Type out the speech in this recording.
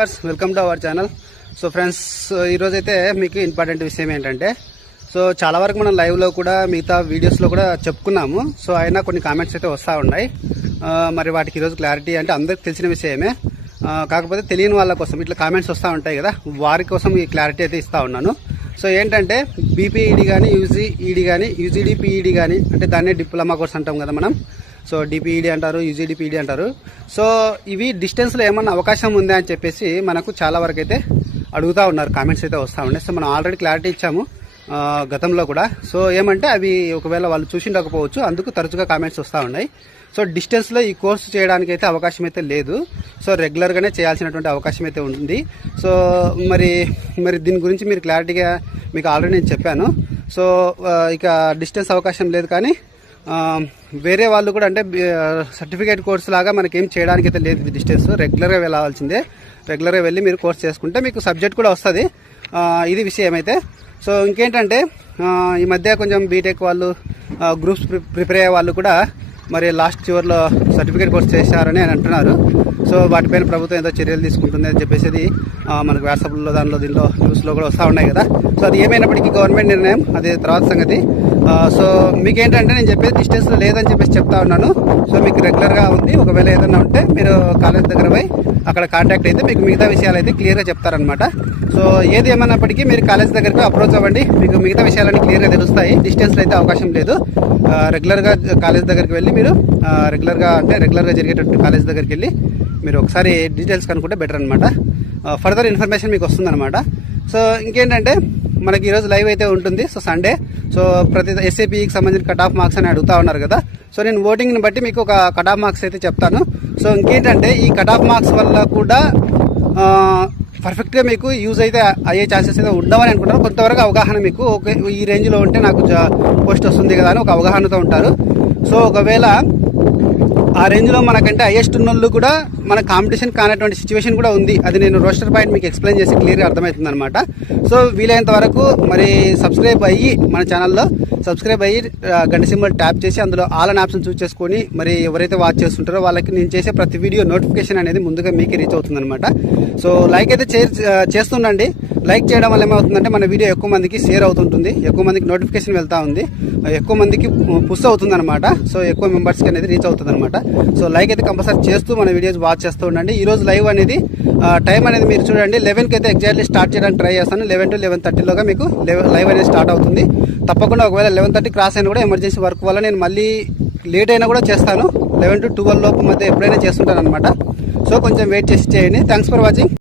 First welcome to our channel so friends ఈరోజు అయితే మీకు ఇంపార్టెంట్ విషయం ఏంటంటే సో చాలా వరకు మనం లైవ్లో కూడా మిగతా వీడియోస్లో కూడా చెప్పుకున్నాము. సో అయినా కొన్ని కామెంట్స్ అయితే వస్తూ ఉన్నాయి. మరి వాటికి ఈరోజు క్లారిటీ అంటే అందరికి తెలిసిన విషయమే. కాకపోతే తెలియని వాళ్ళ కోసం ఇట్లా కామెంట్స్ వస్తూ ఉంటాయి కదా వారి కోసం ఈ క్లారిటీ అయితే ఇస్తూ ఉన్నాను. సో ఏంటంటే బీపీఈడి కానీ యూజీఈడి కానీ యూజీడీ పీఈడి కానీ అంటే దాన్నే డిప్లొమా కోర్స్ అంటాం కదా మనం. సో డిపిఈడి అంటారు యూజీడిపిఈడి అంటారు. సో ఇవి డిస్టెన్స్లో ఏమన్నా అవకాశం ఉందా అని చెప్పేసి మనకు చాలా వరకు అయితే అడుగుతూ ఉన్నారు కామెంట్స్ అయితే వస్తూ ఉన్నాయి. సో మనం ఆల్రెడీ క్లారిటీ ఇచ్చాము గతంలో కూడా. సో ఏమంటే అవి ఒకవేళ వాళ్ళు చూసి ఉండకపోవచ్చు అందుకు తరచుగా కామెంట్స్ వస్తూ ఉన్నాయి. సో డిస్టెన్స్లో ఈ కోర్సు చేయడానికి అయితే అవకాశం అయితే లేదు. సో రెగ్యులర్గానే చేయాల్సినటువంటి అవకాశం అయితే ఉంది. సో మరి మరి దీని గురించి మీరు క్లారిటీగా మీకు ఆల్రెడీ నేను చెప్పాను. సో ఇక డిస్టెన్స్ అవకాశం లేదు కానీ వేరే వాళ్ళు కూడా అంటే సర్టిఫికేట్ కోర్స్ లాగా మనకి ఏం చేయడానికి అయితే లేదు డిస్టెన్స్. రెగ్యులర్గా వెళ్ళాల్సిందే. రెగ్యులర్గా వెళ్ళి మీరు కోర్స్ చేసుకుంటే మీకు సబ్జెక్ట్ కూడా వస్తుంది. ఇది విషయం అయితే. సో ఇంకేంటంటే ఈ మధ్య కొంచెం బీటెక్ వాళ్ళు గ్రూప్స్ ప్రిపేర్ అయ్యే వాళ్ళు కూడా మరి లాస్ట్ చివర్లో సర్టిఫికేట్ కోర్స్ చేశారని అని అంటున్నారు. సో వాటిపైన ప్రభుత్వం ఏదో చర్యలు తీసుకుంటుంది అని చెప్పేసి అది, మనకు వాట్సాప్లో దానిలో దీనిలో న్యూస్లో కూడా వస్తూ ఉన్నాయి కదా. సో అది ఏమైనప్పటికీ గవర్నమెంట్ నిర్ణయం అది తర్వాత సంగతి. సో మీకేంటంటే నేను చెప్పేది డిస్టెన్స్లో లేదని చెప్పేసి చెప్తా ఉన్నాను. సో మీకు రెగ్యులర్గా ఉంది. ఒకవేళ ఏదైనా ఉంటే మీరు కాలేజ్ దగ్గర పోయి అక్కడ కాంటాక్ట్ అయితే మీకు మిగతా విషయాలు అయితే క్లియర్గా చెప్తారనమాట సో ఏది ఏమన్నప్పటికీ మీరు కాలేజ్ దగ్గరకు అప్రోచ్ అవ్వండి. మీకు మిగతా విషయాలన్నీ క్లియర్గా తెలుస్తాయి. డిస్టెన్స్లో అయితే అవకాశం లేదు. రెగ్యులర్గా కాలేజ్ దగ్గరికి వెళ్ళి మీరు రెగ్యులర్గా అంటే రెగ్యులర్గా జరిగేటట్టు కాలేజ్ దగ్గరికి వెళ్ళి మీరు ఒకసారి డీటెయిల్స్ కనుక్కుంటే బెటర్ అనమాట ఫర్దర్ ఇన్ఫర్మేషన్ మీకు వస్తుందన్నమాట. సో ఇంకేంటంటే మనకి ఈరోజు లైవ్ అయితే ఉంటుంది. సో సండే సో ప్రతి ఎస్ఏపీకి సంబంధించిన కట్ ఆఫ్ మార్క్స్ అని అడుగుతా ఉన్నారు కదా. సో నేను ఓటింగ్ని బట్టి మీకు ఒక కట్ ఆఫ్ మార్క్స్ అయితే చెప్తాను. సో ఇంకేంటంటే ఈ కట్ ఆఫ్ మార్క్స్ వల్ల కూడా పర్ఫెక్ట్గా మీకు యూజ్ అయితే అయ్యే ఛాన్సెస్ అయితే ఉండవని అనుకుంటాను కొంతవరకు అవగాహన మీకు ఓకే ఈ రేంజ్లో ఉంటే నాకు పోస్ట్ వస్తుంది కదా అని ఒక అవగాహనతో ఉంటారు. సో ఒకవేళ ఆ రేంజ్లో మనకంటే హైయెస్ట్ ఉన్న వాళ్ళు కూడా మన కాంపిటీషన్ కానటువంటి సిచ్యువేషన్ కూడా ఉంది. అది నేను రోస్టర్ పాయింట్ మీకు ఎక్స్ప్లెయిన్ చేసి క్లియర్గా అర్థమవుతుంది అనమాట సో వీలైనంత వరకు మరి సబ్స్క్రైబ్ అయ్యి మన ఛానల్లో సబ్స్క్రైబ్ అయ్యి గంట సింబల్ ట్యాప్ చేసి అందులో ఆల్ అన్ ఆప్షన్ చూస్ చేసుకొని మరి ఎవరైతే వాచ్ చేస్తుంటారో వాళ్ళకి నేను చేసే ప్రతి వీడియో నోటిఫికేషన్ అనేది ముందుగా మీకే రీచ్ అవుతుందన్నమాట. సో లైక్ అయితే చే చేస్తుండండి. లైక్ చేయడం వల్ల ఏమవుతుందంటే మన వీడియో ఎక్కువ మందికి షేర్ అవుతుంటుంది. ఎక్కువ మందికి నోటిఫికేషన్ వెళ్తూ ఉంది. ఎక్కువ మందికి పుష్ అవుతుంది అనమాట సో ఎక్కువ మెంబర్స్కి అనేది రీచ్ అవుతుంది అనమాట సో లైక్ అయితే కంపల్సరీ చేస్తూ మన వీడియోస్ వాచ్ చేస్తూ ఉండండి. ఈ రోజు లైవ్ అనేది టైం అనేది మీరు చూడండి. లెవెన్కి అయితే ఎగ్జాక్ట్లీ స్టార్ట్ చేయడానికి ట్రై చేస్తాను. లెవెన్ టు లెవెన్ థర్టీలోగా మీకు లైవ్ అనేది స్టార్ట్ అవుతుంది. తప్పకుండా ఒకవేళ లెవెన్ థర్టీ క్రాస్ అయినా కూడా ఎమర్జెన్సీ వర్క్ వల్ల నేను మళ్ళీ లేట్ అయినా కూడా చేస్తాను. లెవెన్ టు ట్వెల్వ్ లోపు మధ్య ఎప్పుడైనా చేస్తుంటాను అనమాట సో కొంచెం వెయిట్ చేసి చేయండి. Thanks for watching